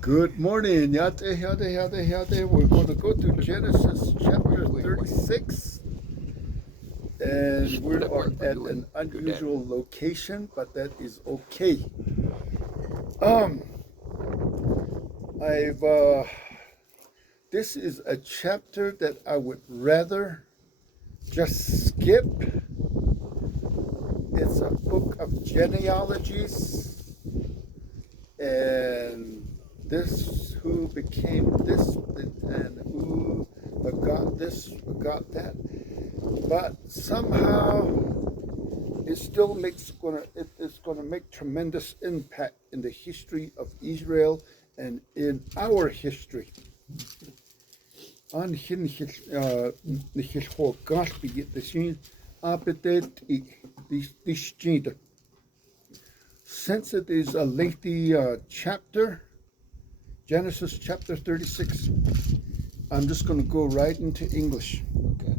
Good morning. Yate. We're going to go to Genesis chapter 36. And we are at an unusual location, but that is okay. I've this is a chapter that I would rather just skip. It's a book of genealogies, and this who became this, and who begot this, begot that. But somehow it still it's gonna make tremendous impact in the history of Israel and in our history. Since it is a lengthy chapter, Genesis chapter 36, I'm just going to go right into English. Okay.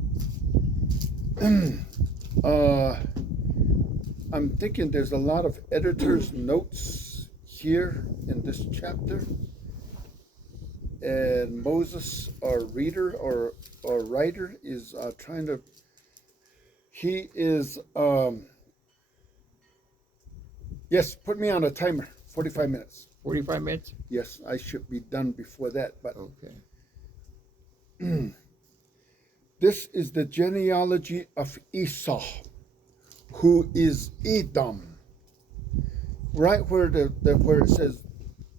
I'm thinking there's a lot of editor's notes here in this chapter. And Moses, our reader or writer, is trying to. He is. Yes, put me on a timer. 45 minutes. 45 minutes? Yes, I should be done before that. But okay. This is the genealogy of Esau, who is Edom. Right where where it says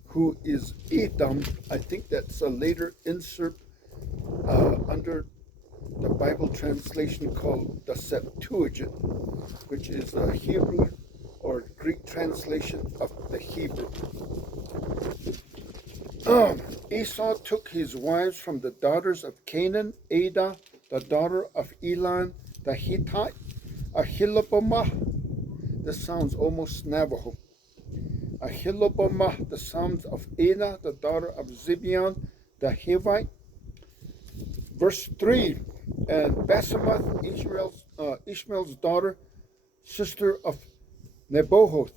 who is Edom, I think that's a later insert under the Bible translation called the Septuagint, which is a Hebrew or Greek translation of the Hebrew. Esau took his wives from the daughters of Canaan, Adah, the daughter of Elon, the Hittite, Ahilobamah. This sounds almost Navajo. Ahilobamah, the sons of Adah, the daughter of Zibeon, the Hivite. Verse 3, and Basemath, Ishmael's daughter, sister of Nebaioth.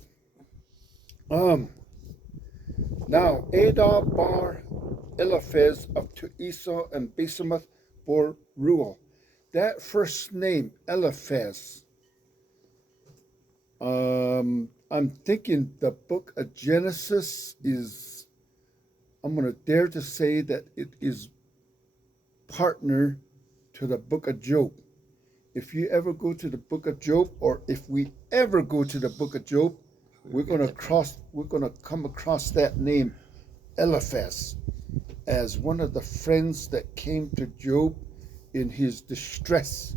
Now Adah bar Eliphaz up to Esau, and Basemath bore Reuel. That first name, Eliphaz, I'm thinking the book of Genesis is, I'm going to dare to say that it is partner to the book of Job. If you ever go to the book of Job, or if we ever go to the book of Job, we're going to come across that name, Eliphaz, as one of the friends that came to Job in his distress.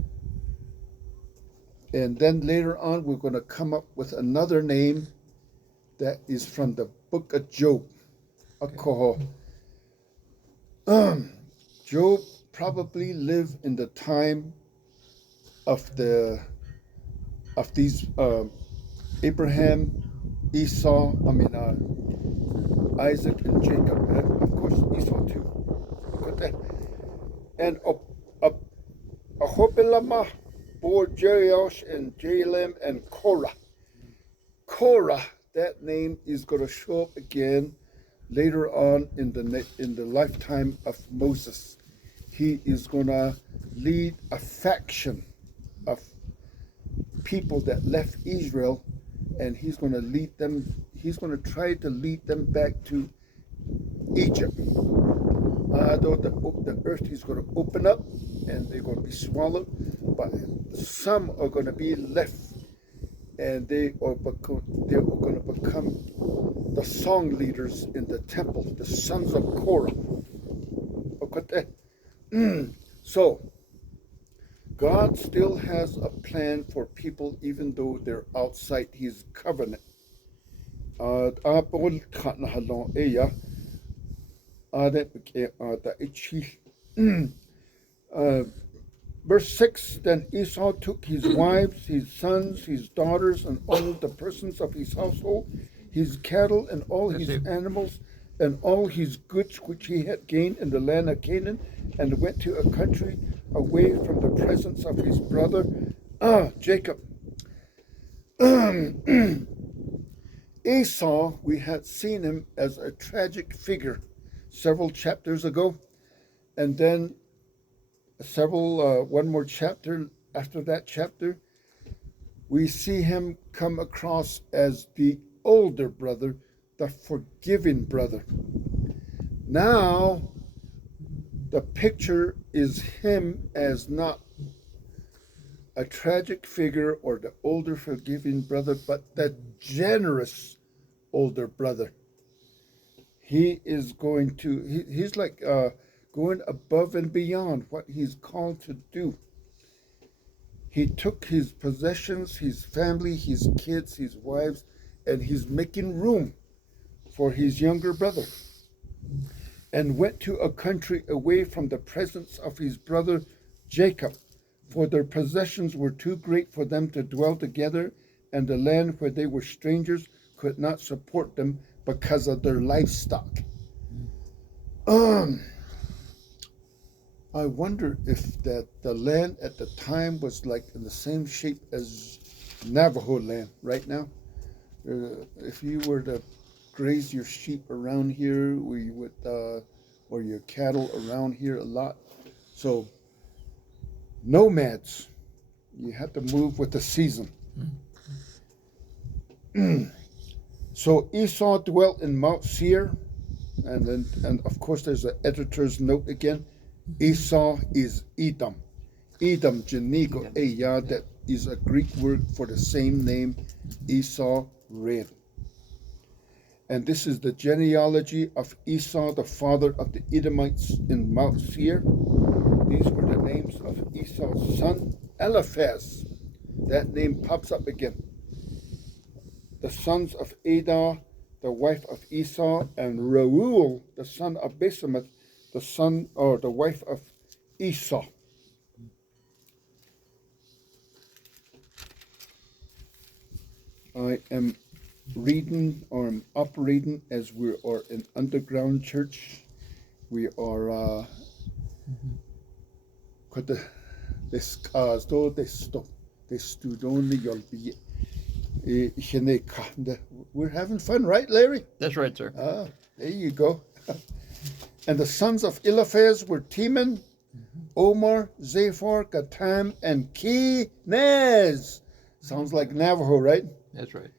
And then later on, we're going to come up with another name that is from the book of Job. Okay. Job probably lived in the time of these Abraham, Esau, Isaac and Jacob, and of course Esau too. Look at that. And Ahobilamah bore Jeriosh and Jalem and Korah. Korah, that name is going to show up again later on in the lifetime of Moses. He is going to lead a faction of people that left Israel, and he's going to lead them. He's going to try to lead them back to Egypt. Though the earth is going to open up and they're going to be swallowed, but some are going to be left, and they are going to become the song leaders in the temple, the sons of Korah. So, God still has a plan for people even though they're outside his covenant. Verse 6, then Esau took his wives, his sons, his daughters, and all the persons of his household, his cattle, and all his animals, and all his goods which he had gained in the land of Canaan, and went to a country away from the presence of his brother Jacob. Esau, we had seen him as a tragic figure several chapters ago, and then one more chapter after that chapter, we see him come across as the older brother, the forgiving brother. Now, the picture is him as not a tragic figure or the older forgiving brother, but the generous older brother. He is going to, he's like going above and beyond what he's called to do. He took his possessions, his family, his kids, his wives, and he's making room for his younger brother, and went to a country away from the presence of his brother Jacob, for their possessions were too great for them to dwell together, and the land where they were strangers could not support them because of their livestock. I wonder if that the land at the time was like in the same shape as Navajo land right now. If you were to graze your sheep around here, we would, or your cattle around here a lot. So nomads, you have to move with the season. So Esau dwelt in Mount Seir, and of course there's an editor's note again. Esau is Edom. Edom, genealogy, that is a Greek word for the same name Esau read. And this is the genealogy of Esau, the father of the Edomites in Mount Seir. These were the names of Esau's son, Eliphaz. That name pops up again. The sons of Adah, the wife of Esau, and Reuel, the son of Basemath, the son or the wife of Esau. I am reading or I'm operating as we are an underground church. We are we're having fun, right, Larry? That's right, sir. There you go. And the sons of Eliphaz were Teman, Omar, Zaphar, Gatam, and Kenaz. Sounds like Navajo, right? That's right.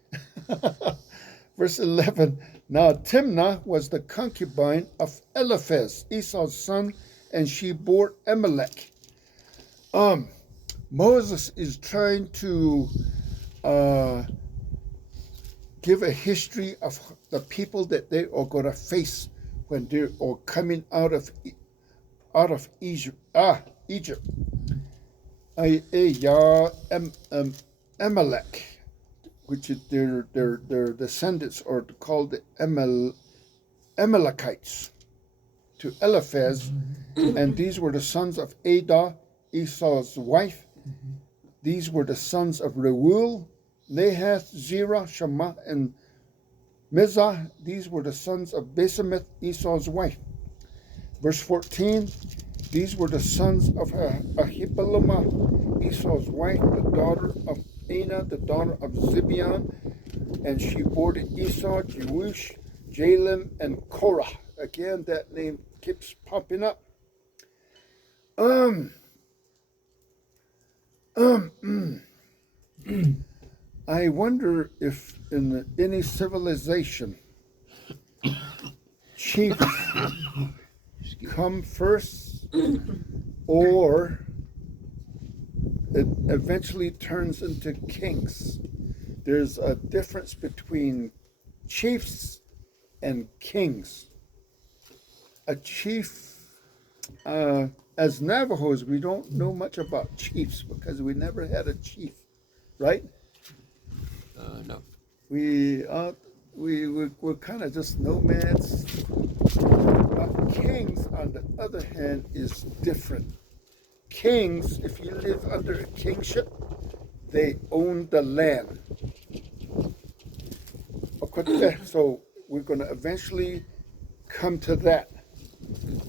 Verse 11. Now Timnah was the concubine of Eliphaz, Esau's son, and she bore Amalek. Moses is trying to give a history of the people that they are going to face when they're all coming out of Egypt. Egypt. Amalek, which is their descendants are called the Amalekites, to Eliphaz, and these were the sons of Adah, Esau's wife. These were the sons of Reuel, Nahath, Zerah, Shammah, and Mizah. These were the sons of Basemath, Esau's wife. Verse 14, these were the sons of Ahibalomah, Esau's wife, the daughter of Anah, the daughter of Zibeon, and she bore to Esau, Jeush, Jalem, and Korah. Again, that name keeps popping up. I wonder if in any civilization, chiefs come first, or it eventually turns into kings. There's a difference between chiefs and kings. A chief, as Navajos, we don't know much about chiefs because we never had a chief, right? No. We're kind of just nomads. But kings, on the other hand, is different. Kings, if you live under a kingship, they own the land. So we're going to eventually come to that.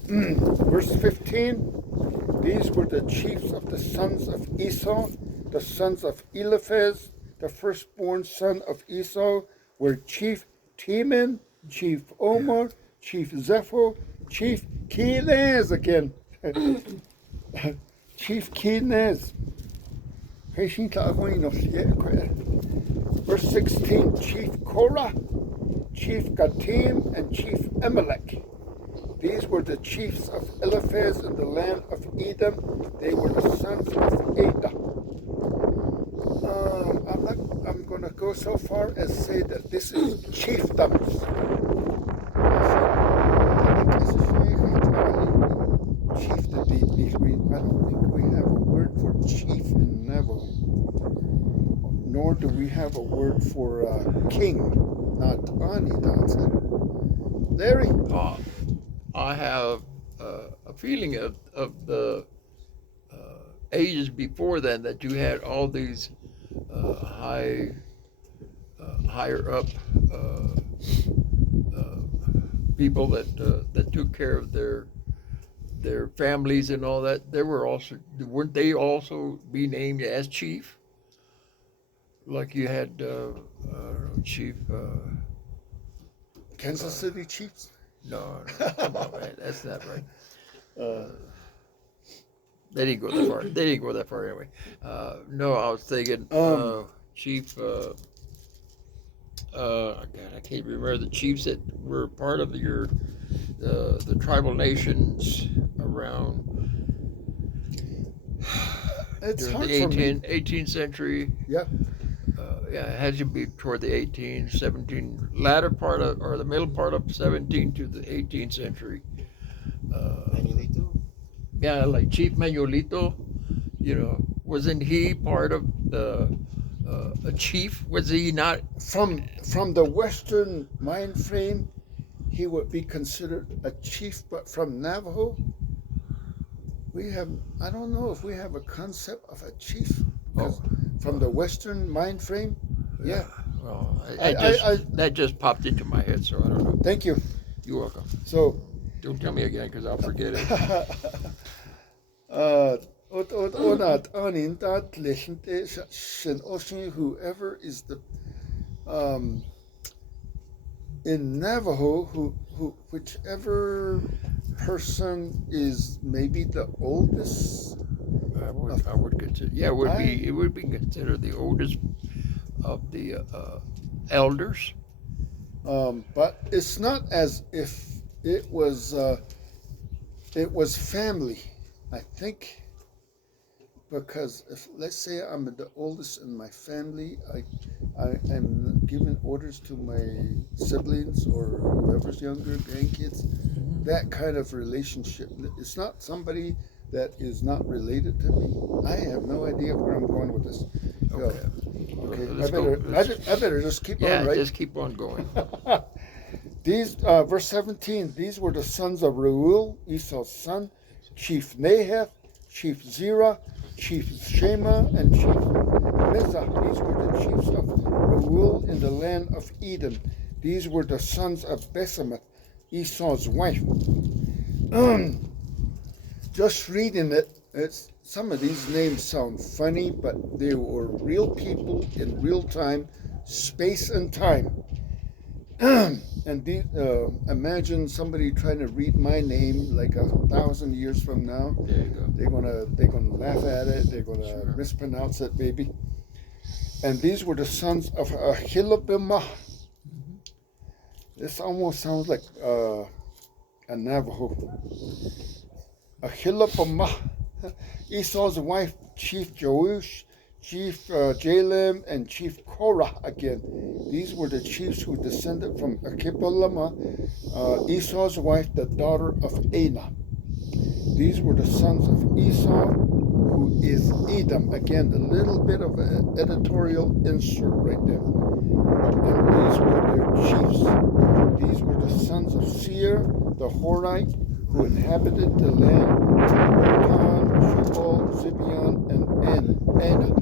Verse 15, these were the chiefs of the sons of Esau, the sons of Eliphaz. The firstborn son of Esau were Chief Teman, Chief Omar, Chief Zepho, Chief Kenaz again. Chief Kenaz. Verse 16, Chief Korah, Chief Gatim, and Chief Amalek. These were the chiefs of Eliphaz in the land of Edom. They were the sons of Ada. I'm going to go so far as say that this is chiefdoms. I don't think we have a word for chief in Navajo, nor do we have a word for king. Not Ani, that's it. Larry? I have a feeling of the ages before then that you had all these higher up people that took care of their families and all that. Weren't they also be named as chief? Like you had Chief Kansas City Chiefs? No, come on, man, that's not right. They didn't go that far. They didn't go that far anyway. No, I was thinking Chief. God, I can't remember the chiefs that were part of the tribal nations around during the 18th century. Yeah. Yeah, it had to be toward the 18, 17, latter part of, or the middle part of 17 to the 18th century. Manuelito? Yeah, like Chief Manuelito, wasn't he part of a chief? Was he not? From the Western mind frame, he would be considered a chief, but from Navajo, I don't know if we have a concept of a chief. From the Western mind frame, yeah. Well, that just popped into my head, so I don't know. Thank you. You're welcome. So, don't tell me again, because I'll forget it. Whoever is the in Navajo, whichever person is maybe the oldest. I would consider. Yeah, it would be considered the oldest of the elders. But it's not as if it was family, I think, because if let's say I'm the oldest in my family, I am giving orders to my siblings or whoever's younger, grandkids. That kind of relationship. It's not somebody that is not related to me. I have no idea where I'm going with this. Okay. I better just keep on, right? Yeah, just keep on going. These, verse 17, these were the sons of Reuel, Esau's son, Chief Nahath, Chief Zerah, Chief Shema, and Chief Mizah. These were the chiefs of Reuel in the land of Edom. These were the sons of Besemath, Esau's wife. Just reading it, some of these names sound funny, but they were real people in real time, space and time. And imagine somebody trying to read my name like 1,000 years from now. There you go. They're gonna laugh at it. They're gonna mispronounce it, maybe. And these were the sons of Ahilabimah. This almost sounds like a Navajo. Ahilabimah, Esau's wife, Chief Joash, Chief Jalem, and Chief Korah again. These were the chiefs who descended from Achibalama, Esau's wife, the daughter of Anah. These were the sons of Esau, who is Edom. Again, a little bit of an editorial insert right there. And these were their chiefs. These were the sons of Seir, the Horite, who inhabited the land of Lotan, Shubal, Zibeon, and Anah.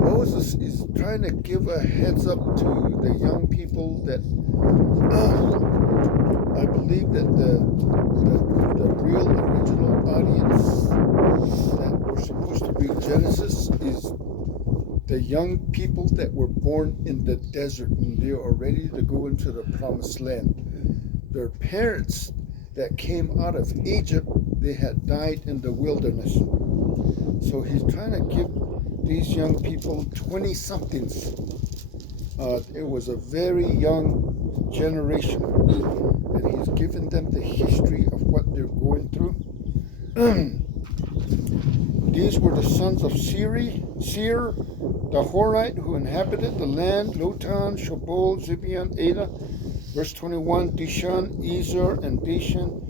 Moses is trying to give a heads up to the young people that I believe that the real original audience that we're supposed to read Genesis is the young people that were born in the desert, and they are ready to go into the promised land. Their parents that came out of Egypt, they had died in the wilderness. So he's trying to give these young people 20-somethings. It was a very young generation, and he's given them the history of what they're going through. These were the sons of Seir, the Horite, who inhabited the land, Lotan, Shobal, Zibeon, Ada. Verse 21, Dishan, Ezer, and Dishan.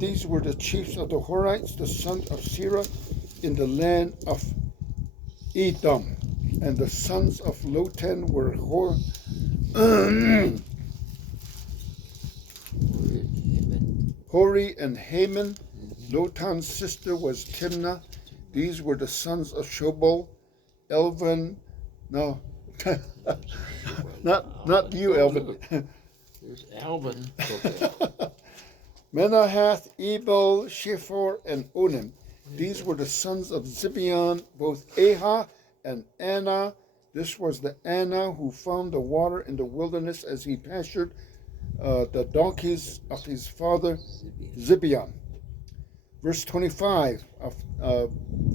These were the chiefs of the Horites, the sons of Seir, in the land of Edom. And the sons of Lotan were Hori and Haman. Lotan's sister was Timnah. These were the sons of Shobal, Elvan. No, not you, Elvin. There's Alvin. Menahath, Ebal, Shepher, and Onim. These were the sons of Zibeon, both Aha and Anna. This was the Anna who found the water in the wilderness as he pastured the donkeys of his father Zibeon. Verse 25 of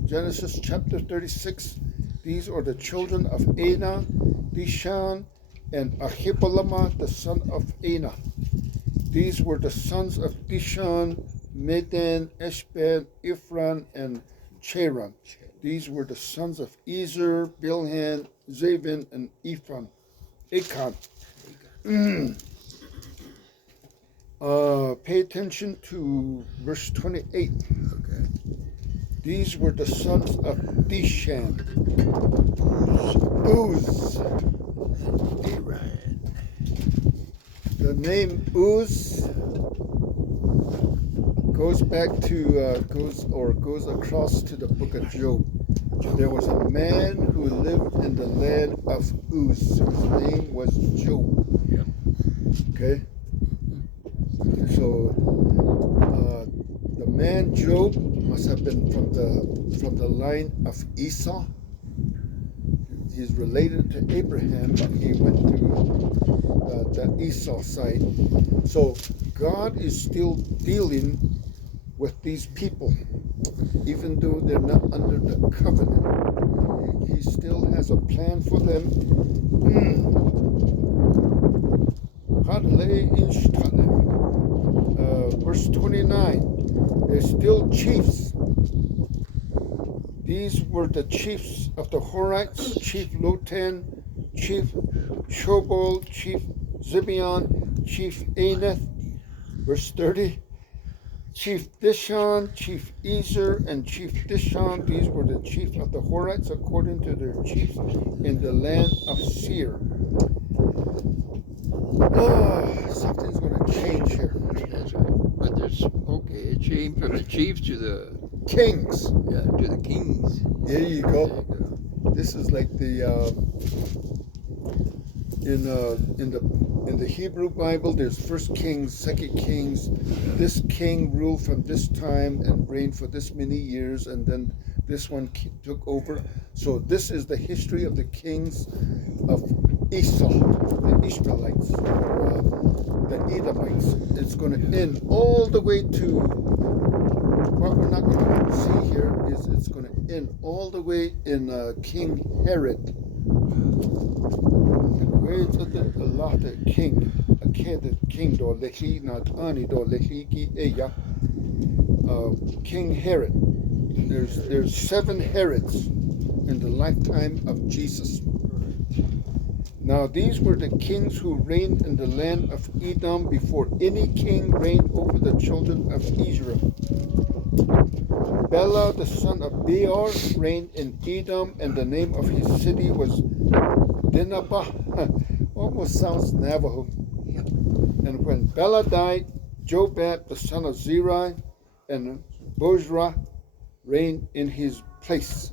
Genesis chapter 36. These are the children of Anah, Dishan, and Ahibalama, the son of Anah. These were the sons of Dishan, Medan, Eshban, Ephron, and Cheran. These were the sons of Ezer, Bilhan, Zavin, and Achan. Pay attention to verse 28. Okay. These were the sons of Dishan, Uz. Aran. The name Uz goes back to goes across to the book of Job. There was a man who lived in the land of Uz. His name was Job. Yep. Okay. So the man Job must have been from the line of Esau. He's related to Abraham, but he went to the Esau side. So God is still dealing with these people, even though they're not under the covenant. He still has a plan for them. Verse 29, they're still chiefs. These were the chiefs of the Horites, Chief Lotan, Chief Shobal, Chief Zibeon, Chief Anath. Verse 30, Chief Dishan, Chief Ezer, and Chief Dishan. These were the chiefs of the Horites according to their chiefs in the land of Seir. Something's going to change here. That's right. But there's it changed from the chiefs to the Kings. to the kings. There you There go. you go. This is like the in the Hebrew Bible. There's First Kings, Second Kings. This king ruled from this time and reigned for this many years, and then this one took over. So this is the history of the kings of Esau, the Ishmaelites, the Edomites. It's going to end all the way to what we're not going to see here is it's going to end all the way in King Herod. King Herod. There's 7 Herods in the lifetime of Jesus. Now these were the kings who reigned in the land of Edom before any king reigned over the children of Israel. Bela, the son of Beor, reigned in Edom, and the name of his city was Dinhabah. Almost sounds Navajo. And when Bela died, Jobab, the son of Zerai, and Bozrah reigned in his place.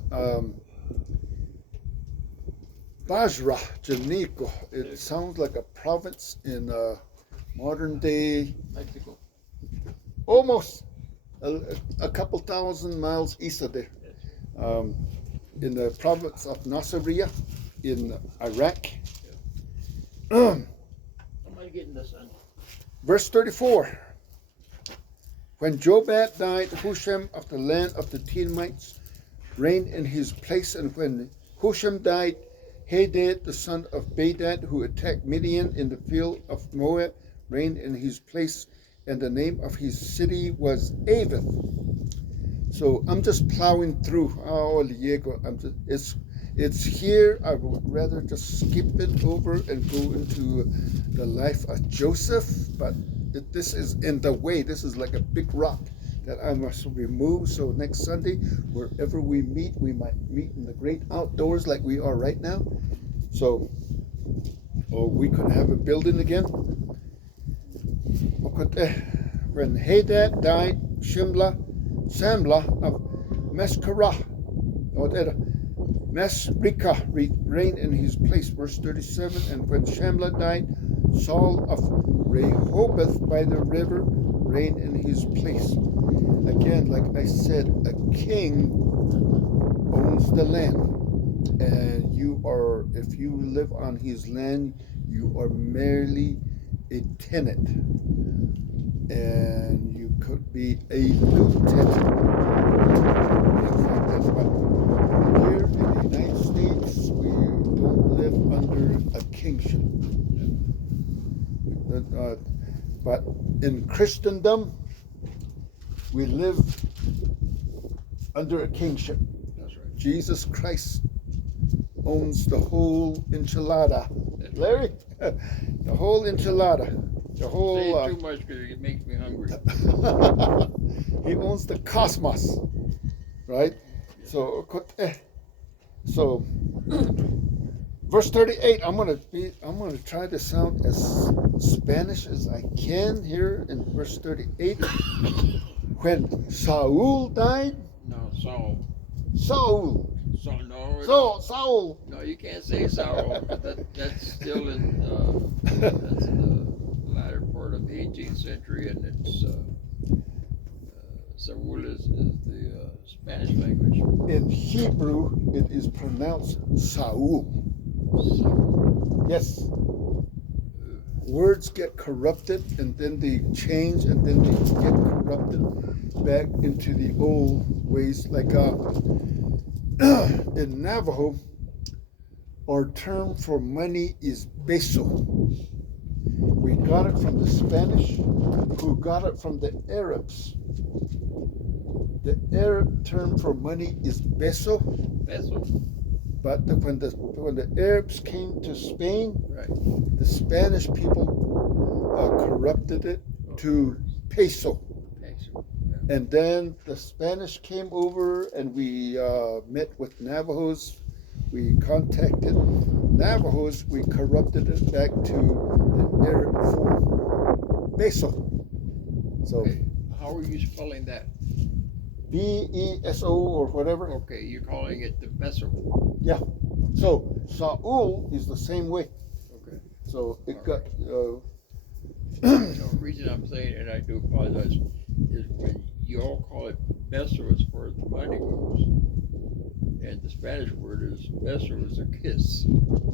Basra, Janico. It sounds like a province in modern day Mexico. almost a couple thousand miles east of there. in the province of Nasiriyah in Iraq. Somebody getting this one. Verse 34. When Jobab died, Husham of the land of the Tenemites reigned in his place, and when Husham died, Hadad the son of Bedad, who attacked Midian in the field of Moab, reigned in his place, and the name of his city was Avith. So I'm just plowing through. Oh, Diego, it's here. I would rather just skip it over and go into the life of Joseph, but this is in the way. This is like a big rock that I must remove. So next Sunday, wherever we meet, we might meet in the great outdoors like we are right now. So, or we could have a building again. When Hadad died, Samlah of Meskarah, Mesrikah reigned in his place. Verse 37. And when Samlah died, Saul of Rehoboth by the river reigned in his place. Again, like I said, a king owns the land, and if you live on his land, you are merely a tenant, and you could be a lieutenant. But here in the United States, we don't live under a kingship. But in Christendom, we live under a kingship. That's right. Jesus Christ owns the whole enchilada. Larry, the whole enchilada, the whole. Say too much because it makes me hungry. He owns the cosmos, right? So, verse 38. I'm gonna try to sound as Spanish as I can here in verse 38. When Saul died. No, Saul. Saul. Saul. No, you can't say Saul. That's still in that's the latter part of the 18th century, and it's Saul is the Spanish language. In Hebrew, it is pronounced Saul. Yes. Words get corrupted, and then they change, and then they get corrupted back into the old ways. Like in Navajo, our term for money is peso. We got it from the Spanish, who got it from the Arabs. The Arab term for money is peso. Peso. But when the Arabs came to Spain, Right. the Spanish people corrupted it to peso. Peso. And then the Spanish came over, and we met with Navajos. We contacted Navajos. We corrupted it back to the Arab form, peso. So Okay. How are you spelling that? BESO or whatever. Okay, you're calling it the peso. Yeah. So Saul is the same way. Okay. So it All got. The reason I'm saying, and I do apologize, is when you all call it peso as far as the money goes, and the Spanish word is peso is a kiss.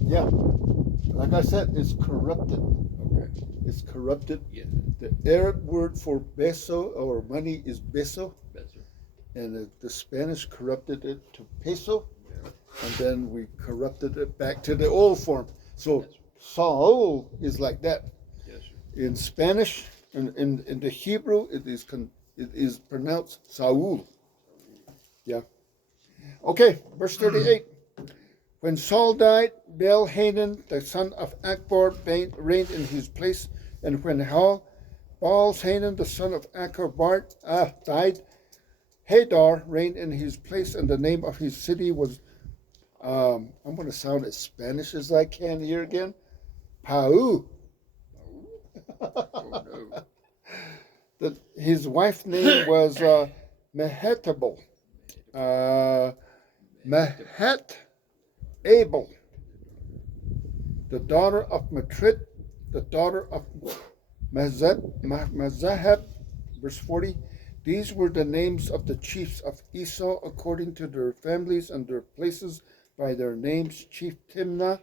Yeah. Like I said, it's corrupted. Okay. It's corrupted. Yeah. The Arab word for peso or money is peso, Peso. and the Spanish corrupted it to peso, Yeah. and then we corrupted it back to the old form. So Yes. Saul is like that. Yes, sir. In Spanish, in the Hebrew, it is pronounced Saul. Yeah. Okay, verse 38. When Saul died, Baal-Hanan, the son of Akbor, reigned in his place. And when Baal-Hanan, the son of Akbor, died, Hadar reigned in his place, and the name of his city was, I'm going to sound as Spanish as I can here again, Pau. Oh, no. His wife's name was Mehetabel. Mehetabel, the daughter of Matrit, the daughter of Mazahab, verse 40. These were the names of the chiefs of Esau according to their families and their places by their names: Chief Timnah,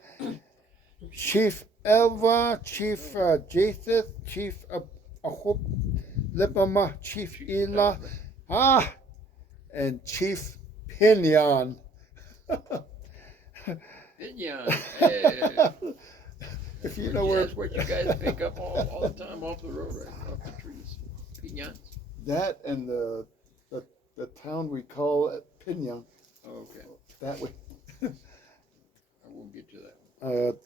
Chief Elva, Chief Japheth, Chief Ahop, Libamah, Chief Elah, and Chief Pinion. Pinion. Hey. If you know where That's what you guys pick up all the time off the road, right? Off the trees. Pinions. that and the town we call it Pinion, Oh, okay. that way. I won't get to that one.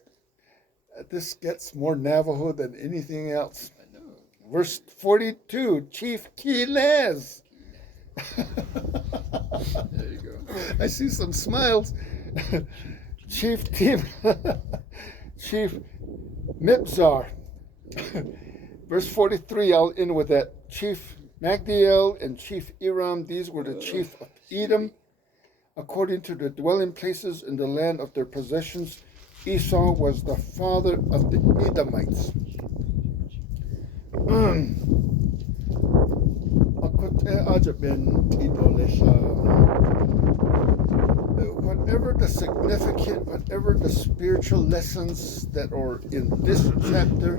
This gets more Navajo than anything else. I know. Verse 42, Chief Quinez. There you go. I see some smiles. Chief Tim, Chief Mibzar. Verse 43, I'll end with that. Chief Magdiel and Chief Iram, these were the chief of Edom, according to the dwelling places in the land of their possessions. Esau was the father of the Edomites. Whatever the significant, whatever the spiritual lessons that are in this chapter,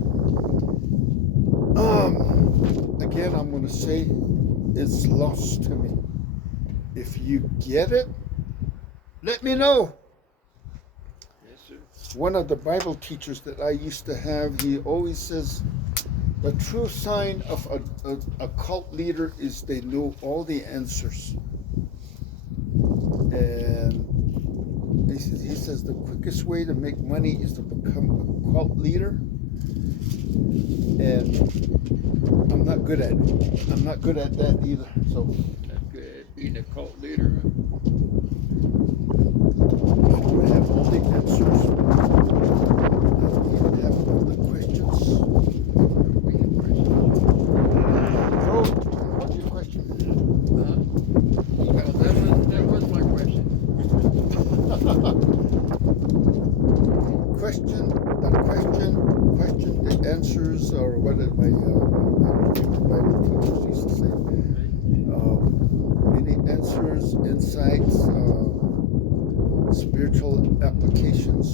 again, I'm going to say it's lost to me. If you get it, let me know. Yes, sir. One of the Bible teachers that I used to have, he always says, the true sign of a cult leader is they know all the answers. And he says the quickest way to make money is to become a cult leader. And I'm not good at it. I'm not good at that either. So Not good at being a cult leader. I don't have all the answers. I don't even have all the questions. We have questions. Joe, what's your question? Well, that was my question. Question, the answers, or what did my Bible teachers used to say. Any answers, insights, spiritual applications.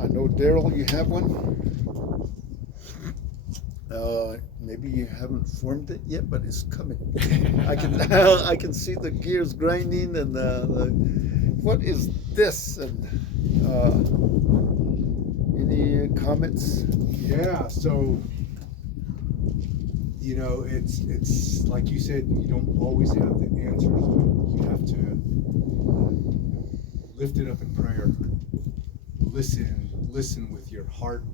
I know, Daryl, you have one. Maybe you haven't formed it yet, but it's coming. I can see the gears grinding, and what is this? And any comments? Yeah, so it's like you said, you don't always have the answers, but you have to lift it up in prayer. Listen with your heart.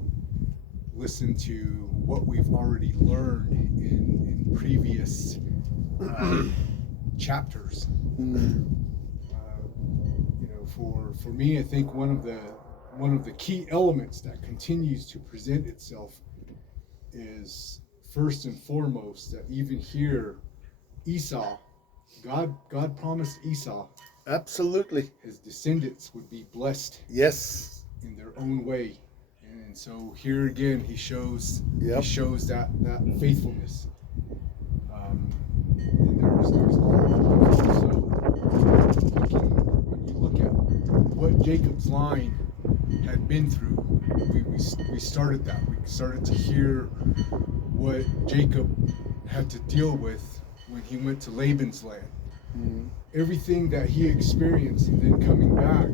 Listen to what we've already learned in previous chapters. For me, I think one of the key elements that continues to present itself is, first and foremost, that even here, Esau, God promised Esau, Absolutely. his descendants would be blessed Yes. in their own way. And so here again, he shows Yep. that faithfulness. And there's also when you look at what Jacob's line had been through, we started that. We started to hear what Jacob had to deal with when he went to Laban's land. Everything that he experienced, and then coming back,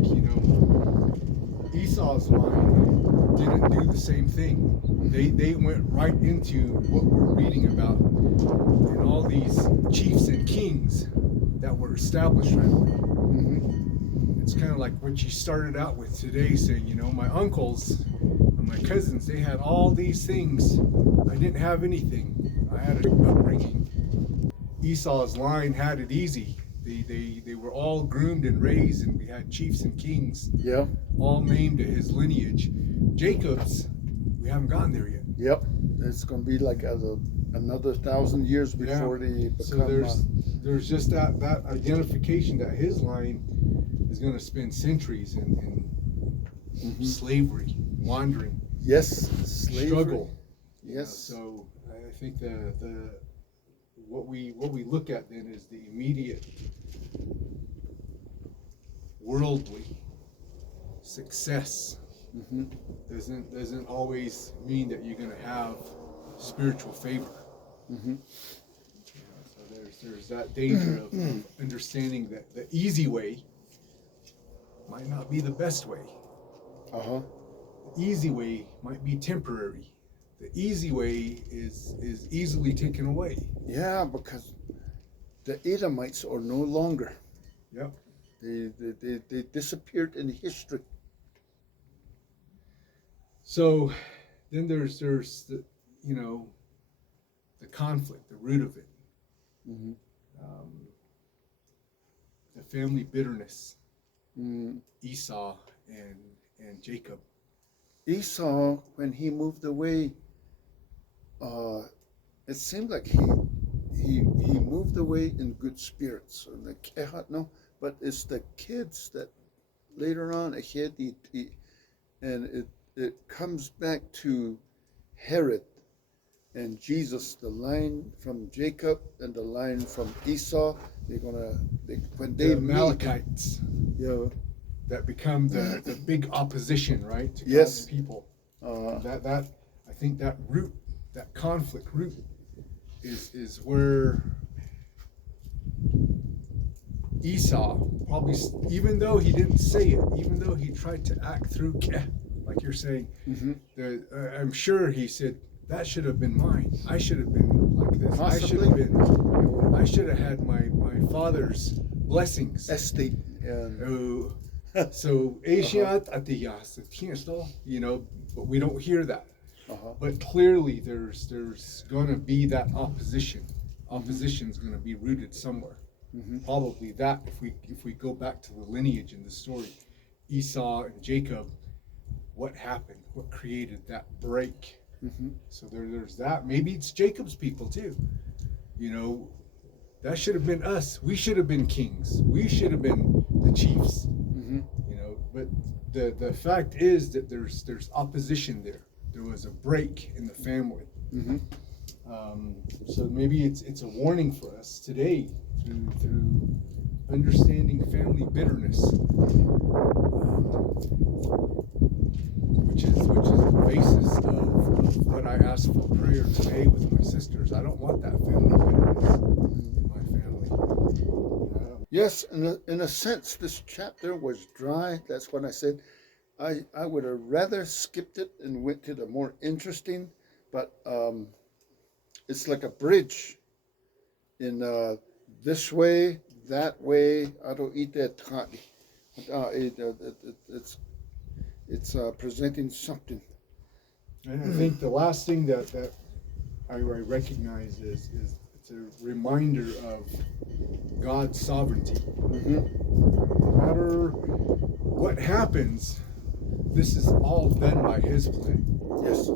Esau's line didn't do the same thing. They went right into what we're reading about, and all these chiefs and kings that were established right away. It's kind of like what you started out with today, saying, my uncles and my cousins, they had all these things. I didn't have anything. I had an upbringing. Esau's line had it easy. They were all groomed and raised, and we had chiefs and kings, Yeah. all named to his lineage. Jacob's, we haven't gotten there yet. Yep. It's going to be like another 1,000 years before they become. So there's just that identification that his line is going to spend centuries in slavery, wandering, yes, slavery. struggle. Yes. So I think the what we look at then is the immediate worldly success. Doesn't always mean that you're going to have spiritual favor. So there's that danger of understanding that the easy way might not be the best way. The easy way might be temporary. The easy way is easily taken away. Yeah, because the Edomites are no longer. Yep. They disappeared in history. So then there's the the conflict, the root of it, the family bitterness, Esau and Jacob. Esau, when he moved away, it seemed like he moved away in good spirits. But it's the kids that later on ahead, and it comes back to Herod and Jesus, the line from Jacob and the line from Esau. When they The meet, Amalekites that become the big opposition, right, to Yes. God's people. That I think that root, that conflict root, is where Esau probably, even though he didn't say it, even though he tried to act through, like you're saying, I'm sure he said, that should have been mine. I should have been like this. Possibly. I should have had my father's blessings. estate. So Asiat atiyas, but we don't hear that. But clearly there's gonna be that opposition. Opposition's gonna be rooted somewhere. Probably that if we go back to the lineage in the story, Esau and Jacob, what happened? What created that break? So there's that. Maybe it's Jacob's people too. That should have been us. We should have been kings. We should have been the chiefs. But the fact is that there's opposition there. There was a break in the family. So maybe it's a warning for us today through understanding family bitterness, which is the basis of what I asked for prayer today with my sisters. I don't want that family bitterness in my family. Yes, in a sense, this chapter was dry. That's what I said. I would have rather skipped it and went to the more interesting, but it's like a bridge in this way, that way. I don't eat that tani. It's presenting something. And I think the last thing that I recognize is it's a reminder of God's sovereignty. No matter what happens, this is all done by His plan. Yes.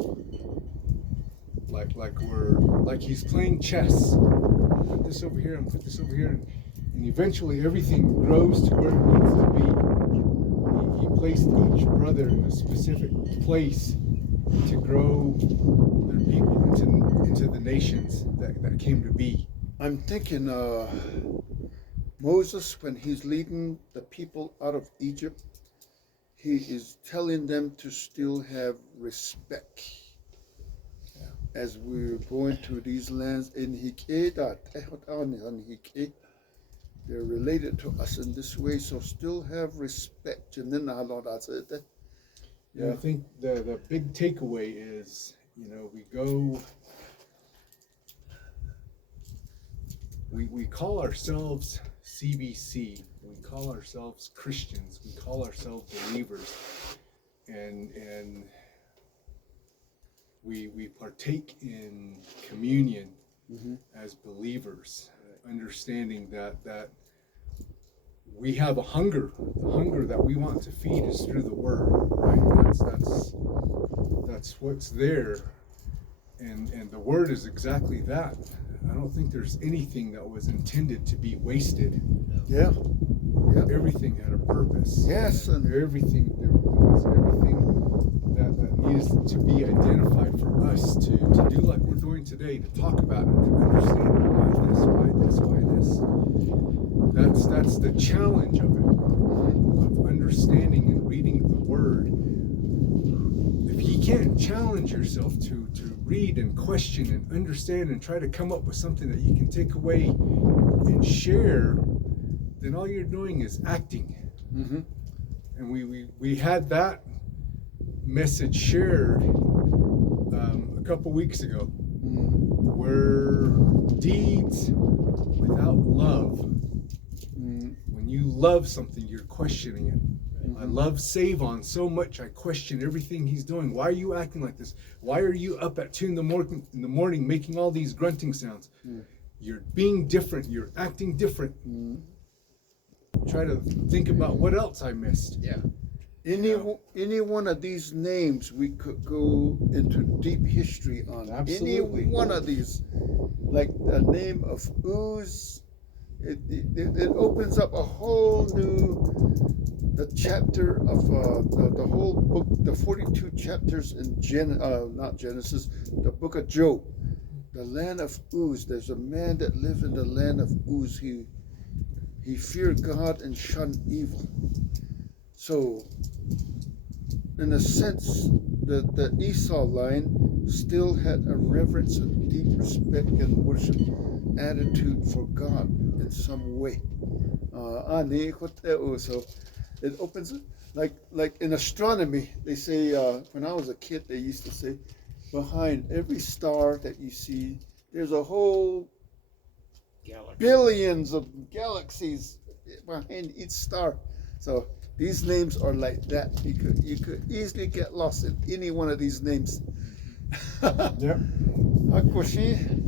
Like He's playing chess. Put this over here and put this over here, and eventually everything grows to where it needs to be. He placed each brother in a specific place to grow their people into the nations that came to be. I'm thinking Moses, when he's leading the people out of Egypt, he is telling them to still have respect. As we're going to these lands, they're related to us in this way, so still have respect. And then Yeah, I think the big takeaway is, we call ourselves CBC, we call ourselves Christians, we call ourselves believers, and we partake in communion as believers, understanding that we have a hunger. The hunger that we want to feed is through the Word, right? That's what's there, and the Word is exactly that. I don't think there's anything that was intended to be wasted. Yeah. Everything had a purpose. Yes, and Everything there was everything that is to be identified for us to do like we're doing today, to talk about it, to understand why this. That's the challenge of it, of understanding and reading the Word. If you can't challenge yourself to read and question and understand and try to come up with something that you can take away and share, then all you're doing is acting. Mm-hmm. And we had that message shared a couple weeks ago, where deeds without love, when you love something, you're questioning it. I love Savon so much, I question everything he's doing. Why are you acting like this? Why are you up at 2 in the morning making all these grunting sounds? You're being different. You're acting different. Try to think about what else I missed. Yeah. Any one of these names we could go into deep history on. Absolutely. Any one of these, like the name of Uz, it opens up a whole new the chapter of the whole book, the 42 chapters in not Genesis, the book of Job, the land of Uz. There's a man that lived in the land of Uz. He feared God and shunned evil. So, in a sense, the Esau line still had a reverence and deep respect and worship attitude for God in some way. So it opens it like in astronomy. They say when I was a kid, they used to say behind every star that you see, there's a whole billions of galaxies behind each star. So these names are like that. You could easily get lost in any one of these names. Yep. Hakoshi.